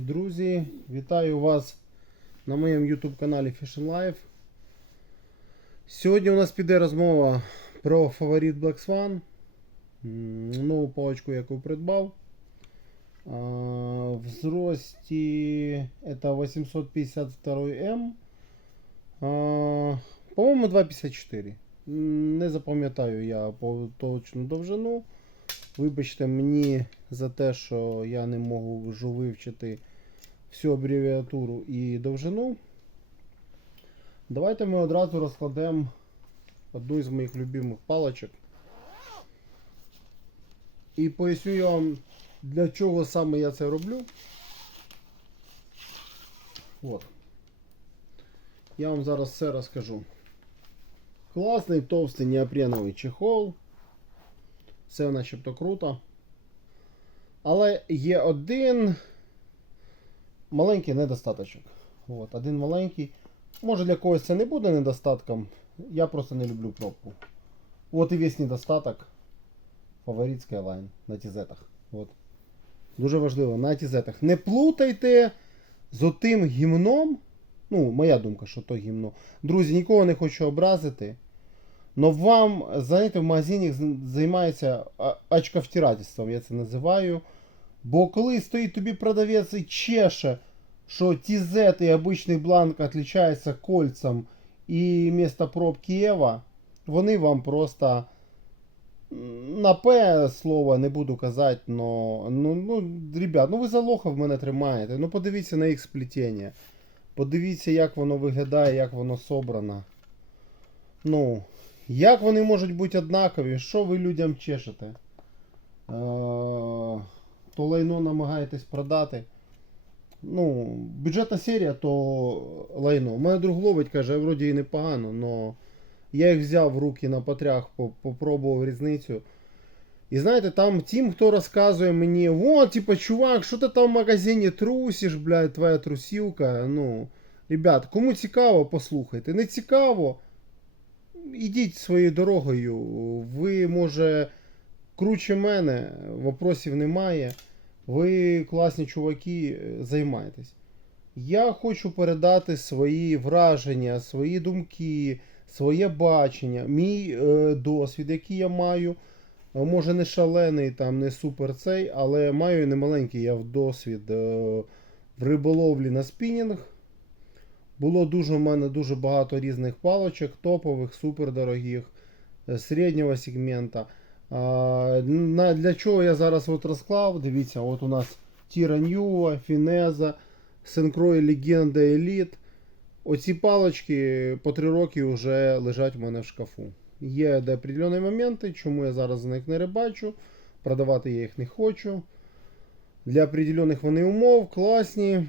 Друзі, вітаю вас на моєму YouTube каналі Fashion Life. Сьогодні у нас піде розмова про фаворит Black Swan. Нову паличку, яку придбав. В зрості это 852М. По-моєму, 2,54. Не запам'ятаю я по точну довжину. Вибачте мені за те, що я не можу вивчити всю абревіатуру і довжину. Давайте ми одразу розкладемо одну із моїх любимих паличок. І поясню я вам, для чого саме я це роблю. От. Я вам зараз все розкажу. Класний товстий неопреновий чехол. Все начебто круто. Але є один маленький недостаточок. От, один маленький. Може для когось це не буде недостатком. Я просто не люблю кнопку. От і весь недостаток. Фаворит Skyline на тізетах. От. Дуже важливо, на тізетах. Не плутайте з отим гімном. Ну, моя думка, що то гімно. Друзі, нікого не хочу образити. Но вам, знаєте, в магазині займається очковтирательством, я це називаю. Бо коли стоїть тобі продавець і чеше, що TZ і обичний бланк відрізняються кольцем і місто пробки Ева, вони вам просто на П слово не буду казати, но ну, ну, ребят, ну ви за лоха в мене тримаєте. Ну подивіться на їх сплетіння. Подивіться, як воно виглядає, як воно собрано. Ну, як вони можуть бути однакові? Що ви людям чешете? Е, то лайно намагаєтесь продати. Ну, бюджетна серія, то лайно. У мене друг ловить, каже, вроді і непогано, но я їх взяв в руки на потрях, по- попробував різницю. І знаєте, там тим, хто розказує мені, о, типа, чувак, що ти там в магазині трусиш, блядь, твоя трусілка. Ну, ребят, кому цікаво, послухайте. Не цікаво, ідіть своєю дорогою. Ви, може, круче мене, вопросів немає. Ви класні чуваки, е, займайтесь. Я хочу передати свої враження, свої думки, своє бачення, мій е, досвід, який я маю. Е, Може не шалений, там не супер цей, але маю і немаленький я досвід е, в риболовлі на спінінг. Було дуже у мене дуже багато різних палочок, топових, супердорогих, е, середнього сегмента. Для чого я зараз от розклав? Дивіться, от у нас Тіранюва, Фінеза, Сенкрой Легенда Еліт. Оці палочки по 3 роки вже лежать у мене в шкафу. Є де определені моменти, чому я зараз за них не рибачу. Продавати я їх не хочу. Для определених вони умов класні.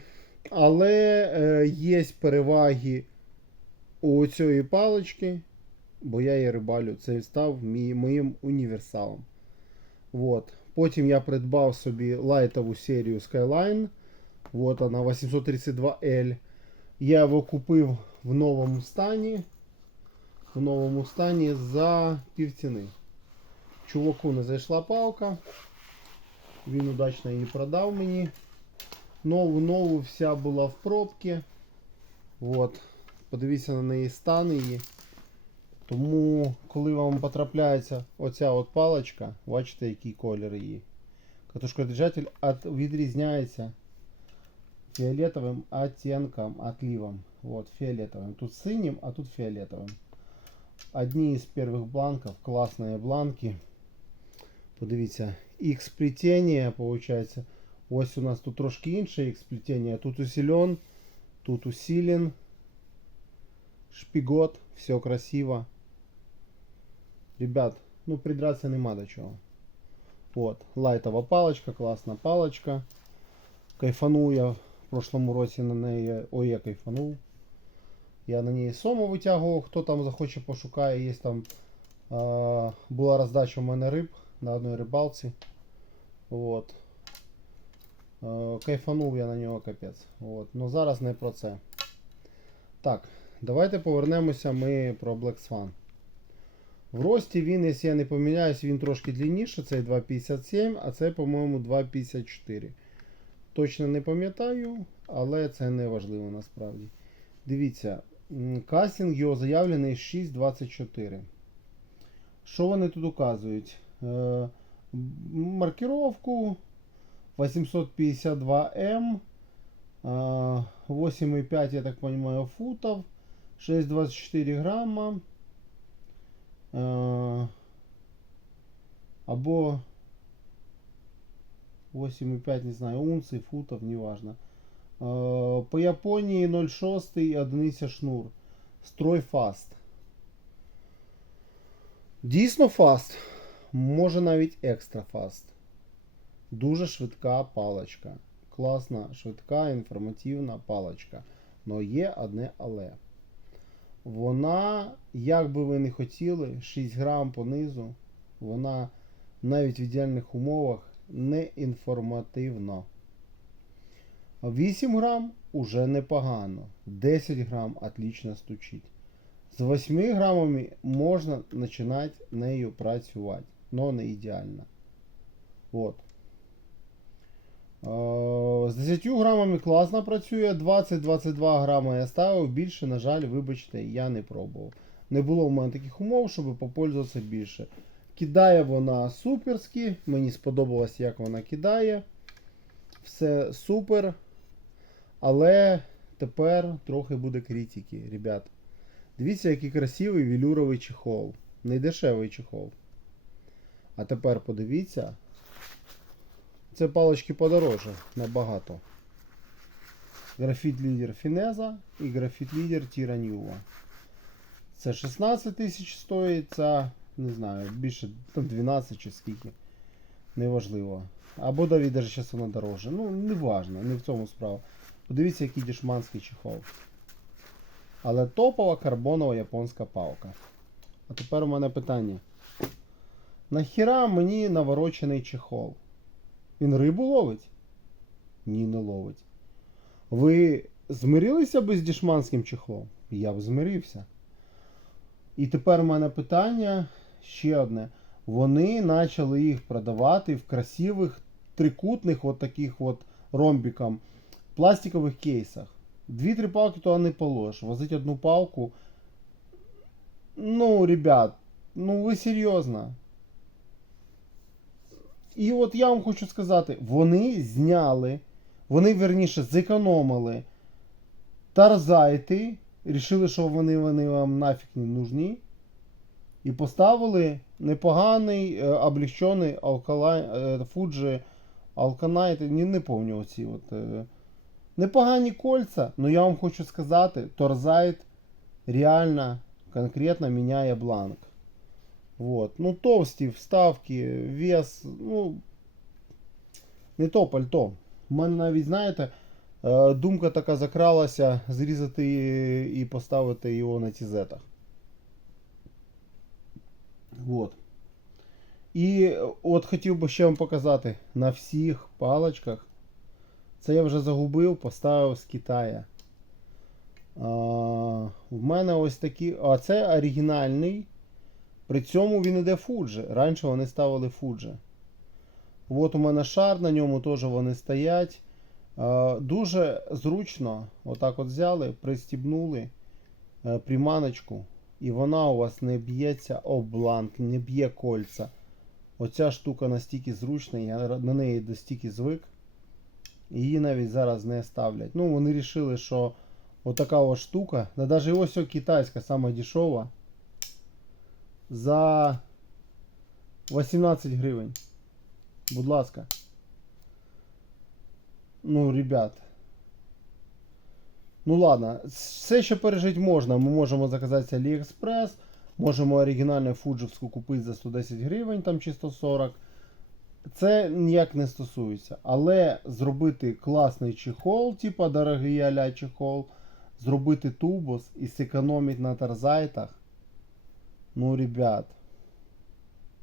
Але е, є переваги у цієї палички, бо я її рибалю. Це став мій, моїм універсалом. Вот. Потім я придбав собі лайтову серію Skyline. Вот вона 832L. Я його купив в новому стані. В новому стані за півціни. Чуваку не зайшла палка. Він удачно її продав мені. Нову нову вся була в пробці. От. Подивіться на неї стан її. Тому, коли вам потрапляється оця от паличка, бачите, який колір її. Катушкодержатель от, відрізняється фіолетовим оттенком, отлівом. От, фіолетовим. Тут синім, а тут фіолетовим. Одні із перших бланків, класні бланки. Подивіться, їх сплетіння, виходить. Ось у нас тут трошки інше їх сплетіння. Тут усилен, тут усилен. Шпігот, все красиво. Ребят, ну придраться нема до чого. Вот, лайтова палочка, класна палочка. Кайфанув я в прошлому році на неї. Ой, я кайфанув. Я на ній сому витягував, хто там захоче пошукає. Є там е, була роздача у мене риб на одній рибалці. Вот. Е, Кайфанув я на нього капець. От. Ну зараз не про це. Так, давайте повернемося ми про Black Swan. В рості він, якщо я не помиляюсь, він трошки длинніше, цей 2,57, а це, по-моєму, 2,54. точно не пам'ятаю, але це не важливо насправді. Дивіться, кастинг його заявлений 6.24. Що вони тут указують? Е, м- маркировку 852М, а, 8,5, я так понимаю, футов, 6,24 грамма. Е, Або 8,5, не знаю, унций, футов, неважно. Е, По Японії 0,6 одиниця шнур. Строй фаст. Дійсно фаст. Може навіть екстра фаст. Дуже швидка паличка. Класна, швидка, інформативна паличка. Но є одне але. Вона, як би ви не хотіли, 6 грам понизу, вона навіть в ідеальних умовах не інформативна. 8 грам уже непогано. 10 грам отлично стучить. З 8 грамами можна починати нею працювати, але не ідеально. От. Е, З 10 грамами класно працює, 20-22 грама я ставив, більше, на жаль, вибачте, я не пробував. Не було в мене таких умов, щоб попользуватися більше. Кидає вона суперськи, мені сподобалось, як вона кидає. Все супер. Але тепер трохи буде критики, ребят. Дивіться, який красивий велюровий чехол. Не дешевий чехол. А тепер подивіться. Це палички подорожче набагато. Графіт лідер Фінеза і графіт лідер Тіранюва. Це 16 тисяч стоїть, це, не знаю, більше там 12 чи скільки. Неважливо. Або Давід зараз вона дорожче. Ну, не важно, не в цьому справа. Подивіться, який дешманський чехол. Але топова карбонова японська палка. А тепер у мене питання. Нахіра мені наворочений чехол? Він рибу ловить? Ні, не ловить. Ви змирилися би з дішманським чехлом? Я б змирився. І тепер у мене питання ще одне. Вони почали їх продавати в красивих трикутних от таких от ромбіком пластикових кейсах. Дві-три палки туди не положиш. Возить одну палку. Ну, ребят, ну ви серйозно. І от я вам хочу сказати, вони зняли, вони верніше зекономили тарзайти, рішили, що вони, вони вам нафіг не нужні. І поставили непоганий е, облегчений алкалай, е, Fuji не, не пам'ятаю оці от. Е, непогані кольця, але я вам хочу сказати, Торзайт реально конкретно міняє бланк. Вот. Ну, товсті вставки, вес, ну. Не то пальто. У мене навіть, знаєте, е, думка така закралася зрізати і поставити його на тізетах. Вот. І от хотів би ще вам показати на всіх паличках. Це я вже загубив, поставив з Китая. А, в мене ось такі. А це оригінальний. При цьому він іде Fuji. Раніше вони ставили Fuji. От у мене шар, на ньому теж вони стоять. Е, Дуже зручно, отак от взяли, пристібнули е, приманочку, і вона у вас не б'ється об бланк, не б'є кольця. Оця штука настільки зручна, я на неї достільки звик. Її навіть зараз не ставлять. Ну, вони вирішили, що отака ось штука, да навіть ось китайська, сама за 18 гривень. Будь ласка. Ну, ребят. Ну ладно, все ще пережити можна. Ми можемо заказати AliExpress, можемо оригінальну фуджівську купити за 110 гривень, там чи 140. Це ніяк не стосується. Але зробити класний чехол, типа дорогий аля чехол, зробити тубус і зекономити на тарзайтах. Ну, ребят,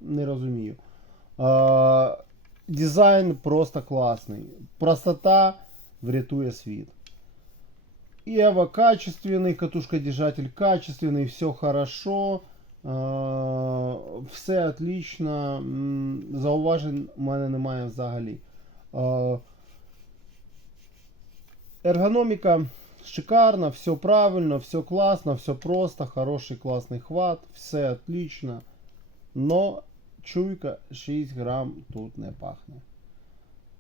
не розумію. А, дизайн просто класний. Простота врятує світ. Ева качественный, катушка-держатель качественный, все хорошо. Все отлично. Зауважень у мене немає взагалі. Ергономіка шикарна, все правильно, все класно, все просто, хороший класний хват, все отлично. Но чуйка 6 грам тут не пахне.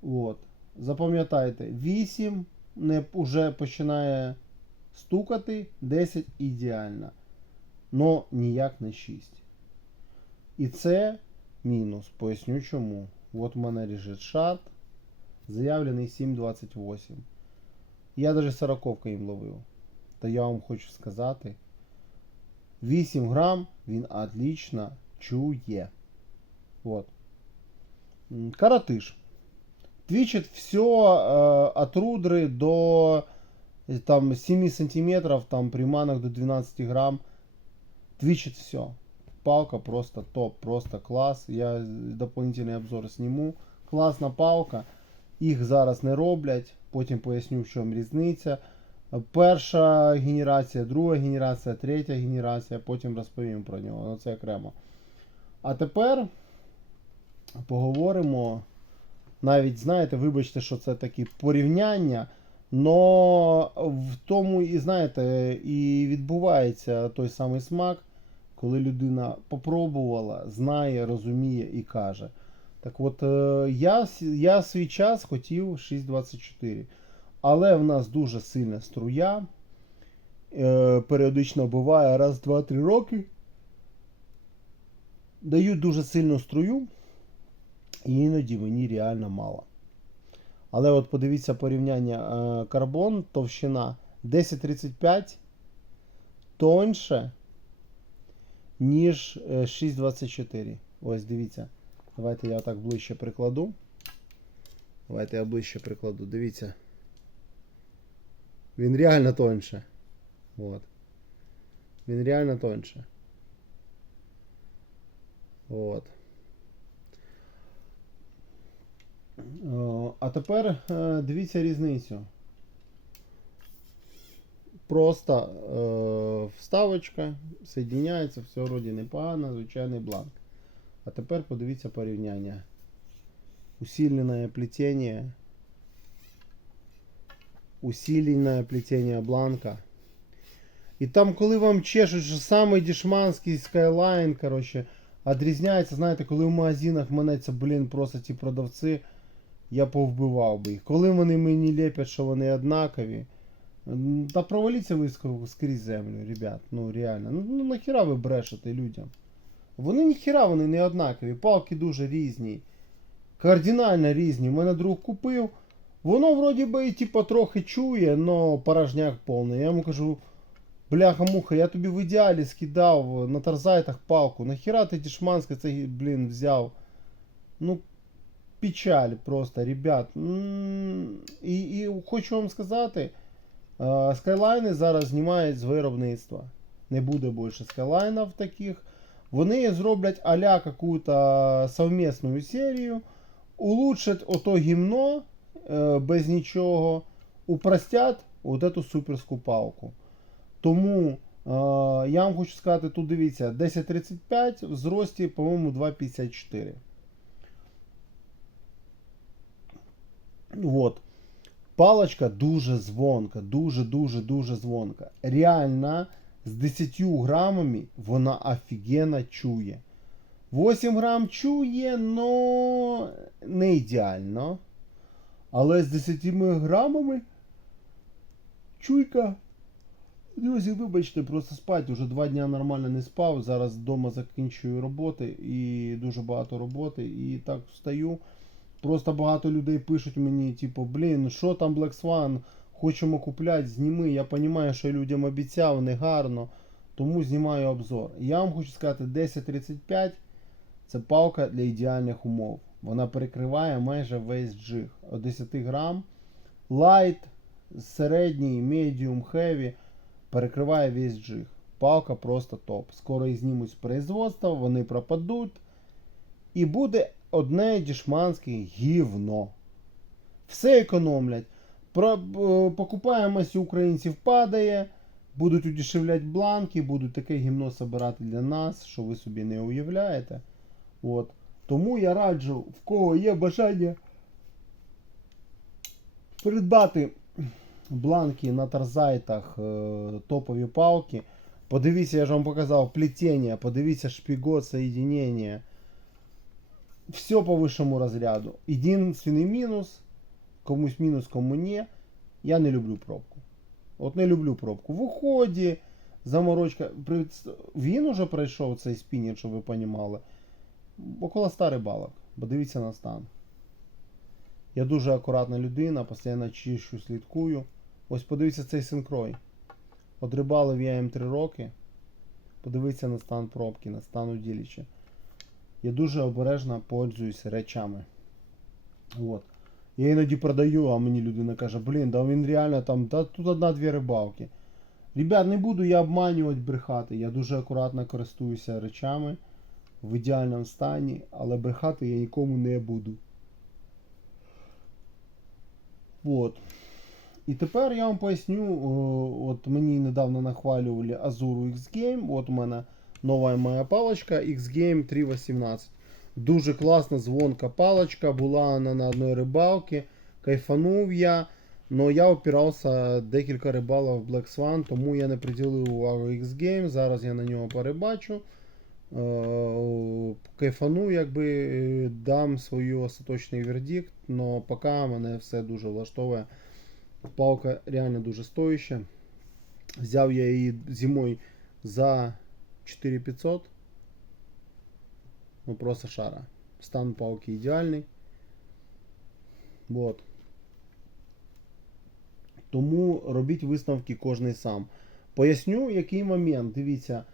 От. Запам'ятайте, 8 не, уже починає стукати, 10 ідеально. Но ніяк не 6. І це мінус. Поясню чому. От у мене режет шат. Заявлений 7.28. Я даже 40 їм ловив. Та я вам хочу сказати. 8 грам він отлично чує. Вот. М, Каратиш. Твичит все э, от рудры до э, там 7 сантиметров, там приманок до 12 грамм. Твичит все. Палка просто топ, просто класс. Я дополнительный обзор сниму. Класна палка. Їх зараз не роблять. Потім поясню, в чому різниця. Перша генерація, друга генерація, третя генерація, потім розповім про нього. Ну, це окремо. А тепер поговоримо. Навіть знаєте, вибачте, що це такі порівняння. Но в тому і знаєте, і відбувається той самий смак, коли людина попробувала, знає, розуміє і каже. Так от, е, я, я свій час хотів 6.24. Але в нас дуже сильна струя. Е, періодично буває раз, два, три роки. Дають дуже сильну струю, і іноді мені реально мало. Але от подивіться порівняння е, карбон, товщина 1035 тоньше, ніж е, 624. Ось дивіться. Давайте я так ближче прикладу. Давайте я ближче прикладу. Дивіться. Він реально тоньше. Вот. Він реально тоньше. Вот. А тепер е, дивіться різницю. Просто е, вставочка, соединяється, все вроді непогано, звичайний бланк. А тепер подивіться порівняння. Усиленное плетение. Усиленное плетение бланка. І там, коли вам чешуть, що самий дешманський Skyline, коротше, відрізняється, знаєте, коли в магазинах манеться, блін, просто ті продавці, я повбивав би їх. Коли вони мені лепять, що вони однакові. Та проваліться ви скрізь землю, ребят. Ну реально. Ну, ну нахіра ви брешете людям? Вони ніхіра вони не однакові. Палки дуже різні. Кардинально різні. У мене друг купив. Воно вроді би і типа трохи чує, но порожняк повний. Я йому кажу, бляха-муха, я тобі в ідеалі скидав на тарзайтах палку. Нахіра ти дешманське цей, блін, взяв? Ну, печаль просто, ребят. І, і хочу вам сказати, е, скайлайни зараз знімають з виробництва. Не буде більше скайлайнів таких. Вони зроблять а-ля какую-то совместную серію, улучшать ото гімно е, без нічого, упростять от эту суперську палку. Тому е, я вам хочу сказати, тут дивіться, 10.35 в зрості, по-моєму, 2.54. Вот. Палочка дуже звонка, дуже-дуже-дуже звонка. Реально, з 10 грамами вона офігенно чує. 8 грам чує, но не ідеально. Але з 10 грамами чуйка. Друзі, вибачте, просто спати. Уже два дня нормально не спав. Зараз вдома закінчую роботи і дуже багато роботи. І так встаю. Просто багато людей пишуть мені, типу, блін, що там Black Swan, хочемо купляти, зніми. Я розумію, що людям обіцяв, не гарно. Тому знімаю обзор. Я вам хочу сказати, 1035 це палка для ідеальних умов. Вона перекриває майже весь джиг. От 10 грам. Light, середній, medium, heavy перекриває весь джиг. Палка просто топ. Скоро її знімуть з производства, вони пропадуть. І буде одне дішманське гівно. Все економлять. Про, покупаємость українців падає. Будуть удешевлять бланки, будуть таке гімно собирати для нас, що ви собі не уявляєте. От. Тому я раджу, в кого є бажання придбати бланки на тарзайтах, е, топові палки. Подивіться, я ж вам показав плетіння, подивіться шпігот, соєдинення. Все по вищому розряду. Єдиний мінус, комусь мінус, кому ні. Я не люблю пробку. От не люблю пробку. В уході, заморочка. Він уже пройшов цей спінінг, щоб ви розуміли. Около 100 рибалок. Подивіться на стан. Я дуже акуратна людина, постійно чищу, слідкую. Ось подивіться цей синкрой. От рибалив я їм 3 роки. Подивіться на стан пробки, на стан удилища. Я дуже обережно пользуюся речами. От. Я іноді продаю, а мені людина каже, блін, да він реально там, да тут одна-дві рибалки. Ребят, не буду я обманювати, брехати. Я дуже акуратно користуюся речами в ідеальному стані, але брехати я нікому не буду. От. І тепер я вам поясню, от мені недавно нахвалювали Azure X-Game, от у мене нова моя паличка X-Game 318. Дуже класна звонка паличка, була вона на одній рибалці, кайфанув я, але я опирався декілька рибалок в Black Swan, тому я не приділив увагу X-Game, зараз я на нього перебачу. Е, Кайфану, якби е, дам свій остаточний вердикт, але поки мене все дуже влаштовує. Палка реально дуже стоїща. Взяв я її зимою за 4500. Просто шара. Стан палки ідеальний. Вот. Тому робіть висновки кожний сам. Поясню, який момент. Дивіться.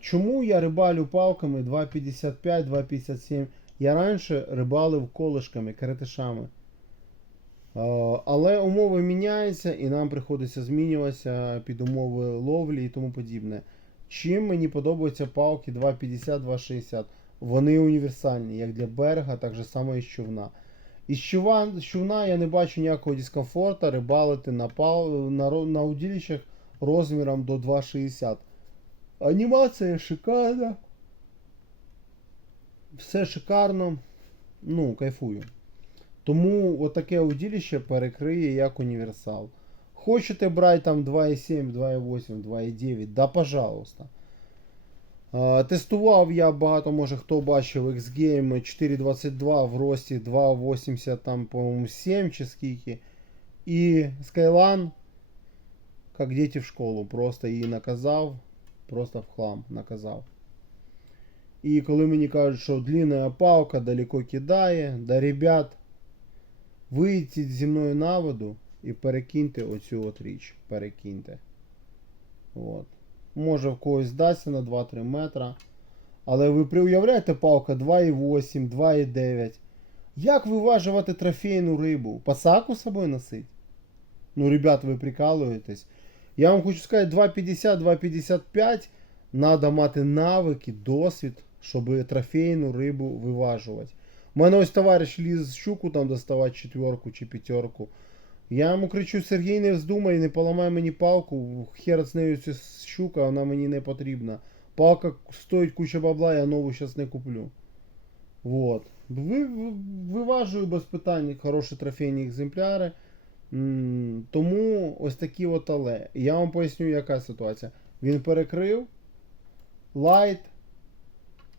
Чому я рибалю палками 2,55, 2,57? Я раніше рибалив колишками, каратишами. Але умови міняються і нам приходиться змінюватися під умови ловлі і тому подібне. Чим мені подобаються палки 2,50, 2,60? Вони універсальні, як для берега, так же само і човна. Із човна, я не бачу ніякого дискомфорту рибалити на, пал, на, на удилищах розміром до 2,60. Анімація шикарна. Все шикарно. Ну, кайфую. Тому отаке удилище перекриє як універсал. Хочете брати там 2,7, 2,8, 2,9, да пожалуйста. А, Тестував я багато, може хто бачив X-Game 4.22 в рості 2.80 там, по-моєму, 7 чи скільки. І Skyline, як діти в школу, просто її наказав, просто в хлам наказав. І коли мені кажуть, що длинна палка далеко кидає, да ребят, вийдіть зі мною на воду і перекиньте оцю от річ. Перекиньте. От. Може в когось здасться на 2-3 метра. Але ви приуявляєте палка 2,8, 2,9. Як виважувати трофейну рибу? Пасаку з собою носить? Ну, ребят, ви прикалуєтесь. Я вам хочу сказати, 2,50, 2,55 треба мати навики, досвід, щоб трофейну рибу виважувати. У мене ось товариш ліз щуку там доставати четверку чи п'ятерку. Я йому кричу, Сергій, не вздумай, не поламай мені палку, хер з нею ця щука, вона мені не потрібна. Палка стоїть куча бабла, я нову зараз не куплю. Вот. Ви, ви- виважую без питань хороші трофейні екземпляри. Тому ось такі от але. Я вам поясню, яка ситуація. Він перекрив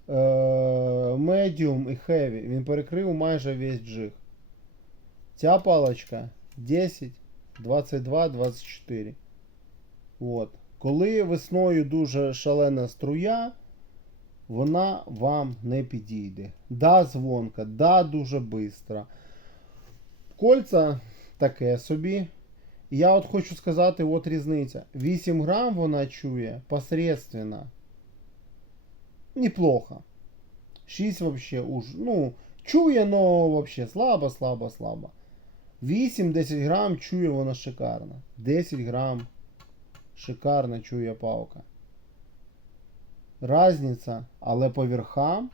е, medium і heavy. Він перекрив майже весь джиг. Ця паличка 10, 22, 24. От. Коли весною дуже шалена струя, вона вам не підійде. Да, дзвонка, да, дуже швидко. Кольца таке собі. Я от хочу сказати, от різниця. 8 грам вона чує посредственно. Неплохо. 6 вообще уж, ну, чує, но вообще слабо, слабо, слабо. 8-10 грам чує вона шикарно. 10 грам шикарно чує палка. Разниця, але по верхам,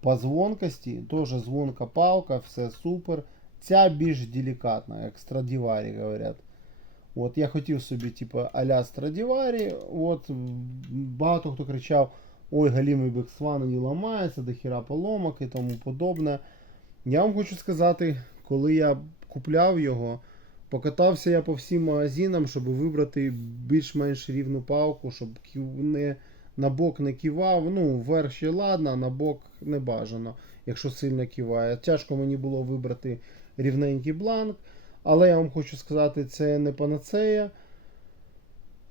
по звонкості, теж звонка палка, все супер. Ця більш делікатна, як Страдіварі говорять. От я хотів собі, типу, а-ля Страдіварі. От багато хто кричав, ой, галімий Бексван не ламається, до хіра поломок і тому подобне. Я вам хочу сказати, коли я купляв його, Покатався я по всім магазинам, щоб вибрати більш-менш рівну палку, щоб не, на бок не кивав. Ну, вверх ще ладно, на бок не бажано, якщо сильно киває. Тяжко мені було вибрати рівненький бланк. Але я вам хочу сказати, це не панацея.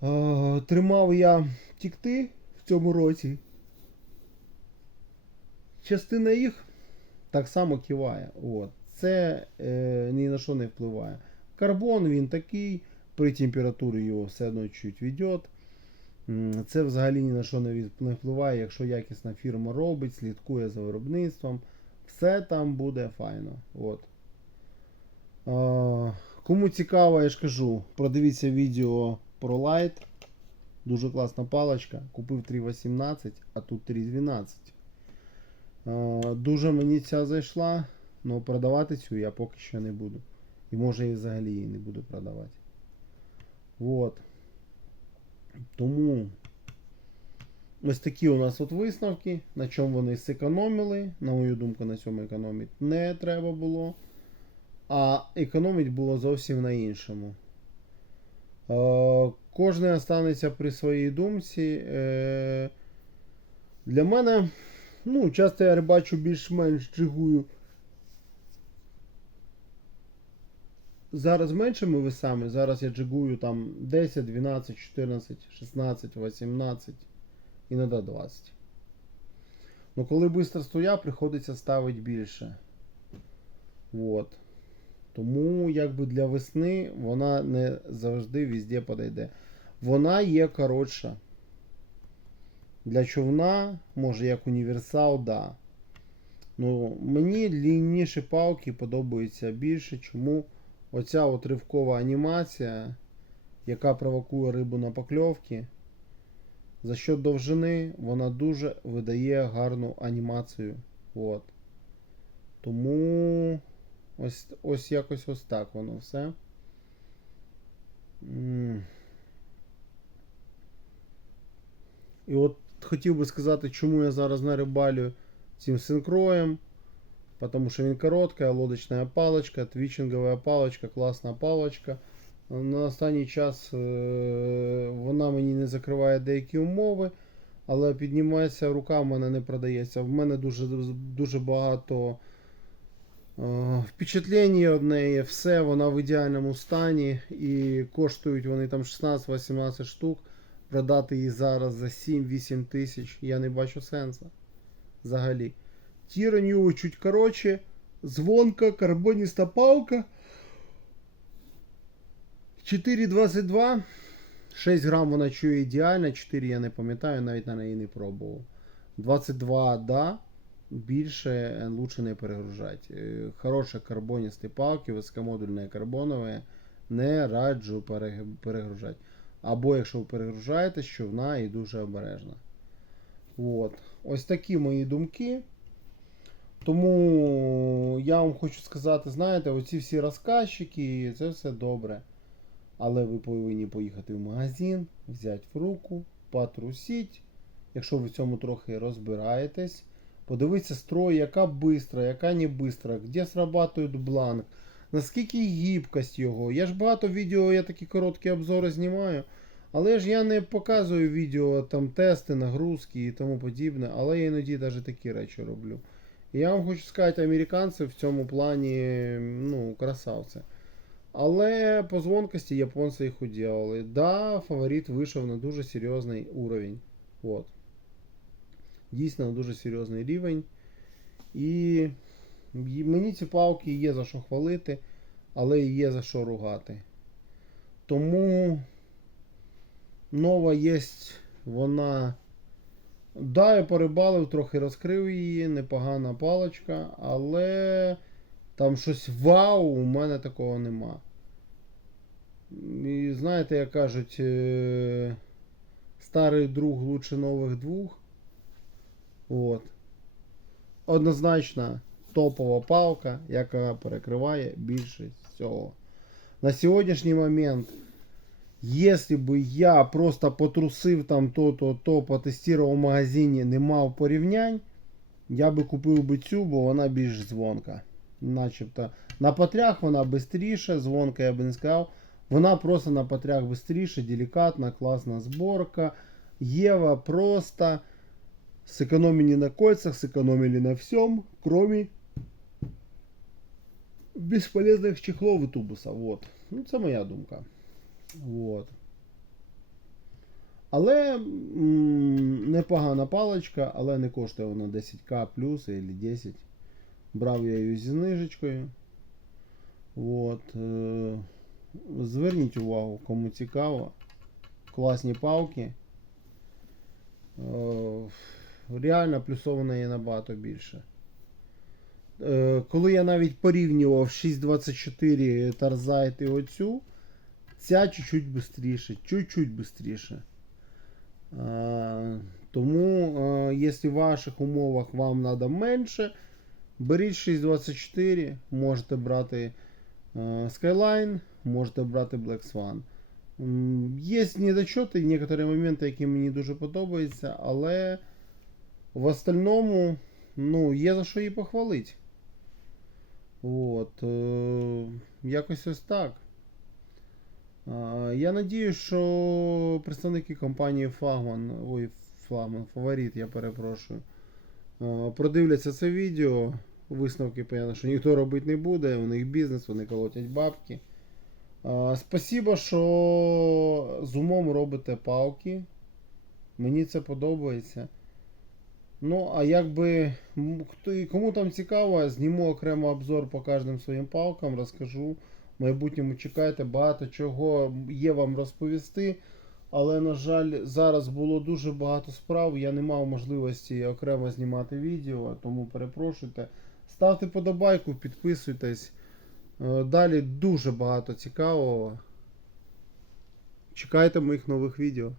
Е, Тримав я тікти в цьому році. Частина їх так само киває. От. Це е, ні на що не впливає. Карбон він такий, при температурі його все одно чуть. М, Це взагалі ні на що не впливає, якщо якісна фірма робить, слідкує за виробництвом. Все там буде файно. От. А, кому цікаво, я ж кажу, продивіться відео про Light. Дуже класна паличка. Купив 3.18, а тут 3.12. А, дуже мені ця зайшла, але продавати цю я поки що не буду. І може і взагалі її не буду продавати. Вот. Тому ось такі у нас от висновки, на чому вони зекономили. На мою думку, на цьому економити не треба було. А економить було зовсім на іншому. Е, кожен останеться при своїй думці. Е, для мене, ну, часто я бачу більш-менш джигую. Зараз меншими весами. Зараз я джигую там 10, 12, 14, 16, 18, іноді 20. Ну, коли швидко стоя, приходиться ставити більше. Вот. Тому якби для весни вона не завжди везде подойде. Вона є коротша. Для човна, може як універсал, да. Ну, мені лінніші палки подобаються більше. Чому оця от ривкова анімація, яка провокує рибу на покльовки, за що довжини вона дуже видає гарну анімацію. От. Тому ось, ось якось ось так воно все. І от хотів би сказати, чому я зараз на рибалю цим синкроєм. Потому що він короткая, лодочная палочка, твічинговая палочка, класна палочка. На останній час е, вона мені не закриває деякі умови, але піднімається рука в мене не продається. В мене дуже, дуже багато е, впечатлень од неї, все, вона в ідеальному стані і коштують вони там 16-18 штук. Продати її зараз за 7-8 тисяч. Я не бачу сенсу. Взагалі. Тіра нього чуть короче, звонка, карбоніста палка. 4,22. 6 грам вона чує ідеально, 4 я не пам'ятаю, навіть на неї не пробував. 22, да. Більше е, лучше не перегружати. Е, Хороші карбоністі палки, високомодульні карбонові. Не раджу перегружати. Або якщо ви перегружаєте, з човна і дуже обережно. От. Ось такі мої думки. Тому я вам хочу сказати, знаєте, оці всі розказчики, це все добре. Але ви повинні поїхати в магазин, взяти в руку, потрусіть, якщо ви в цьому трохи розбираєтесь. Подивитися строй, яка бистра, яка не бистра, де срабатує бланк, наскільки гібкость його. Я ж багато відео, я такі короткі обзори знімаю. Але ж я не показую відео там тести, нагрузки і тому подібне, але я іноді навіть такі речі роблю. Я вам хочу сказати, американці в цьому плані ну, красавці. Але по звонкості японці їх уділили. Да, фаворит вийшов на дуже серйозний уровень. От. Дійсно на дуже серйозний рівень. І мені ці палки є за що хвалити, але і є за що ругати. Тому нова є, вона. Да, я порибалив, трохи розкрив її, непогана паличка, але там щось вау, у мене такого нема. І знаєте, як кажуть, е, старий друг лучше нових двох. От. Однозначно топова палка, яка перекриває більшість всього. На сьогоднішній момент, якщо би я просто потрусив там то-то, то потестував в магазині, не мав порівнянь, я би купив би цю, бо вона більш дзвонка. начебто. На потрях вона швидше, звонка я би не сказав. Вона просто на потрях швидше, делікатна, класна зборка. Єва просто сэкономили на кольцах, сэкономили на всем, кроме бесполезных чехлов і тубуса. Вот. Ну, це моя думка. Вот. Але м, непогана паличка, але не коштує вона 10к плюс або 10. Брав я її зі знижечкою. Вот. е, Зверніть увагу, кому цікаво. Класні палки. Е, Реально плюсована є набагато більше. Е, Коли я навіть порівнював 6.24 Тарзайт і оцю, ця чуть-чуть швидше, чуть-чуть швидше. Тому, якщо в ваших умовах вам треба менше, беріть 6.24, можете брати Skyline, можете брати Black Swan. Є недочоти, некоторі моменти, які мені дуже подобаються, але в остальному ну, є за що її похвалити. От, е, якось ось так. Я надію, що представники компанії Флагман, ой, Флагман, Фаворит, я перепрошую, продивляться це відео. Висновки, понятно, що ніхто робити не буде, у них бізнес, вони колотять бабки. Спасибо, що з умом робите палки. Мені це подобається. Ну, а якби кому там цікаво, зніму окремо обзор по кожним своїм палкам, розкажу. В майбутньому чекайте, багато чого є вам розповісти. Але, на жаль, зараз було дуже багато справ. Я не мав можливості окремо знімати відео, тому перепрошуйте. Ставте подобайку, підписуйтесь. Е, Далі дуже багато цікавого. Чекайте моїх нових відео.